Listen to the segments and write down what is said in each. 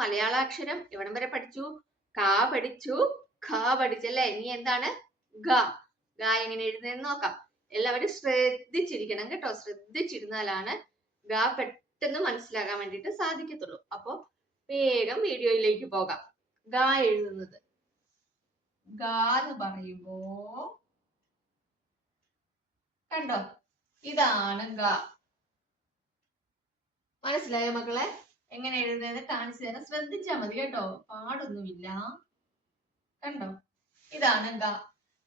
മലയാളാക്ഷരം ഇവിടം വരെ പഠിച്ചു. കാ പഠിച്ചു, ഖ പഠിച്ചല്ലേ. ഇനി എന്താണ് ഗ. ഗ എങ്ങനെ എഴുതുന്നതെന്ന് നോക്കാം. എല്ലാവരും ശ്രദ്ധിച്ചിരിക്കണം കേട്ടോ. ശ്രദ്ധിച്ചിരുന്നാലാണ് ഗ പെട്ടെന്ന് മനസ്സിലാക്കാൻ വേണ്ടിയിട്ട് സാധിക്കത്തുള്ളൂ. അപ്പൊ വേഗം വീഡിയോയിലേക്ക് പോകാം. ഗ എഴുതുന്നത് ഗ എന്ന് പറയുമ്പോ കണ്ടോ, ഇതാണ് ഗ. മനസ്സിലായോ മക്കളെ? എങ്ങനെ എഴുതുന്നത് കാണിച്ചു തരാം. ശ്രദ്ധിച്ചാ മതി കേട്ടോ, പാടൊന്നുമില്ല. കണ്ടോ, ഇതാണ് ഗ.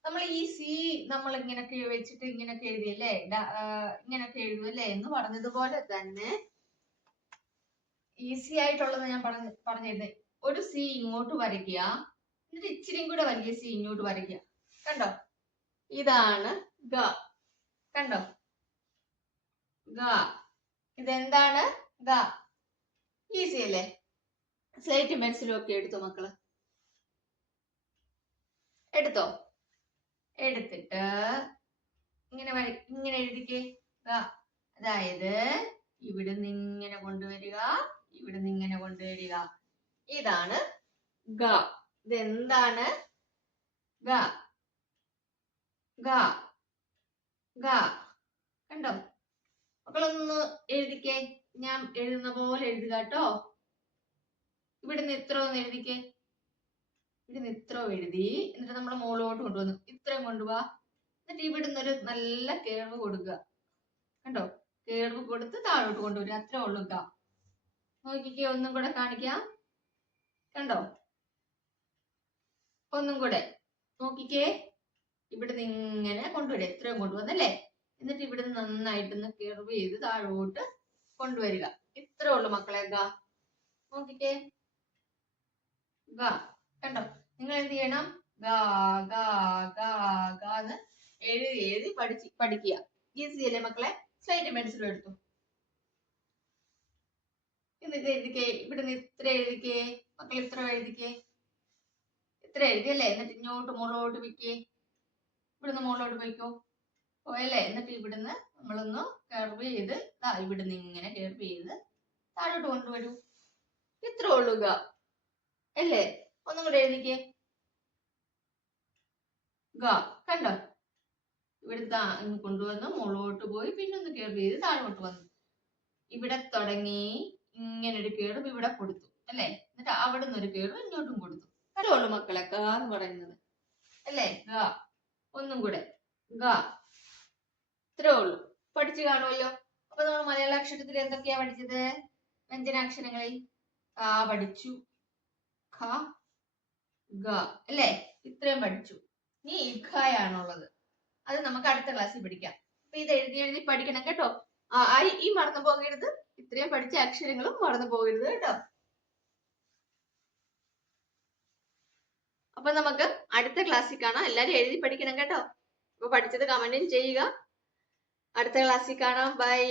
നമ്മൾ ഈ സി നമ്മൾ ഇങ്ങനൊക്കെ വെച്ചിട്ട് ഇങ്ങനൊക്കെ എഴുതിയല്ലേ, ഇങ്ങനൊക്കെ എഴുതുമല്ലേ എന്ന് പറഞ്ഞതുപോലെ തന്നെ ഈസി ആയിട്ടുള്ളത് ഞാൻ പറഞ്ഞിരുന്നത്. ഒരു സി ഇങ്ങോട്ട് വരയ്ക്കുക, എന്നിട്ട് ഇച്ചിരിയും കൂടെ വലിയ സി ഇങ്ങോട്ട് വരയ്ക്കുക. കണ്ടോ, ഇതാണ് ഗ. കണ്ടോ, ഗ. ഇതെന്താണ് ഗ. ഈസി അല്ലേ? സ്ലേറ്റ് പെൻസിലും ഒക്കെ എടുത്തോ മക്കള്? എടുത്തോ? എടുത്തിട്ട് ഇങ്ങനെ എഴുതിക്കേ ഗ. അതായത് ഇവിടുന്ന് ഇങ്ങനെ കൊണ്ടുവരിക, ഇവിടുന്ന് ഇങ്ങനെ കൊണ്ടുവരിക. ഇതാണ് ഗ. ഇതെന്താണ് ഗ. ഗ ഗ. കണ്ടോ മക്കളൊന്ന് എഴുതിക്കേ. ഞാൻ എഴുതുന്ന പോലെ എഴുതുക കേട്ടോ. ഇവിടുന്ന് ഇത്ര ഒന്ന് എഴുതിക്കേ. ഇവിടുന്ന് ഇത്ര എഴുതി, എന്നിട്ട് നമ്മൾ മുകളിലോട്ട് കൊണ്ടുവന്നു. ഇത്രയും കൊണ്ടുപോവാ. എന്നിട്ട് ഇവിടുന്ന് ഒരു നല്ല കേർവ് കൊടുക്കുക. കണ്ടോ, കേർവ് കൊടുത്ത് താഴോട്ട് കൊണ്ടുവരിക. അത്രേ ഉള്ളൂ ഗ. നോക്കിക്കേ, ഒന്നും കൂടെ കാണിക്കാം. കണ്ടോ, ഒന്നും കൂടെ നോക്കിക്കേ. ഇവിടുന്ന് ഇങ്ങനെ കൊണ്ടുവരിക. ഇത്രയും കൊണ്ടുവന്നല്ലേ. എന്നിട്ട് ഇവിടുന്ന് നന്നായിട്ടൊന്ന് കെർവ് ചെയ്ത് താഴോട്ട് കൊണ്ടുവരിക. ഇത്രേ ഉള്ളൂ മക്കളെ ഗ. നോക്കിക്കേ, ഗ. കണ്ടോ, നിങ്ങൾ എന്ത് ചെയ്യണം? ഗ ഗ ഗ ഗ എന്ന് എഴുതി എഴുതി പഠിക്കുക. ഈസി അല്ലേ മക്കളെ? സ്ലേറ്റ് പെൻസിലും എടുത്തു. എന്നിട്ട് എഴുതിക്കേ. ഇവിടുന്ന് ഇത്ര എഴുതിക്കേ മക്കൾ. ഇത്ര എഴുതിക്കേ. ഇത്ര എഴുതിയല്ലേ. എന്നിട്ട് ഇങ്ങോട്ട് മുകളിലോട്ട് വെക്കേ. ഇവിടുന്ന് മുകളിലോട്ട് പോയിക്കോ. പോയല്ലേ. എന്നിട്ട് ഇവിടുന്ന് നമ്മളൊന്ന് കർവ് ചെയ്ത് ഇവിടുന്ന് ഇങ്ങനെ കർവ് ചെയ്ത് താഴോട്ട് കൊണ്ടുവരൂ. ഇത്ര ഉള്ളൂ ഗ അല്ലേ? ഒന്നും കൂടെ എഴുതിക്കേ ഗ. കണ്ടോ, ഇവിടുന്ന് കൊണ്ടുവന്ന് മുകളിലോട്ട് പോയി, പിന്നെ ഒന്ന് കർവ് ചെയ്ത് താഴോട്ട് വന്നു. ഇവിടെ തുടങ്ങി ഇങ്ങനെ ഒരു കേർവ് ഇവിടെ കൊടുത്തു അല്ലേ. എന്നിട്ട് അവിടുന്ന് ഒരു കേർവ് ഇങ്ങോട്ടും കൊടുത്തു. അത്രേ ഉള്ളൂ മക്കളെ ഗ എന്ന് പറയുന്നത് അല്ലേ. ഗ. ഒന്നും കൂടെ ഗ. ഇത്രേ ഉള്ളൂ. പഠിച്ചു കാണുമല്ലോ. അപ്പൊ നമ്മൾ മലയാള അക്ഷരത്തിൽ എന്തൊക്കെയാ പഠിച്ചത്? വ്യഞ്ജനാക്ഷരങ്ങളിൽ ക പഠിച്ചു, ഖ, ഗ അല്ലേ. ഇത്രയും പഠിച്ചു. ഇനി ഇഖയാണുള്ളത്. അത് നമുക്ക് അടുത്ത ക്ലാസ്സിൽ പഠിക്കാം. അപ്പൊ ഇത് എഴുതി എഴുതി പഠിക്കണം കേട്ടോ. ഈ മറന്നു പോകരുത്. ഇത്രയും പഠിച്ച അക്ഷരങ്ങളും മറന്നു പോകരുത് കേട്ടോ. അപ്പൊ നമുക്ക് അടുത്ത ക്ലാസ്സിൽ കാണാം. എല്ലാരും എഴുതി പഠിക്കണം കേട്ടോ. അപ്പൊ പഠിച്ചത് കമന്റും ചെയ്യുക. അടുത്ത ക്ലാസ്സിൽ കാണാം. ബൈ.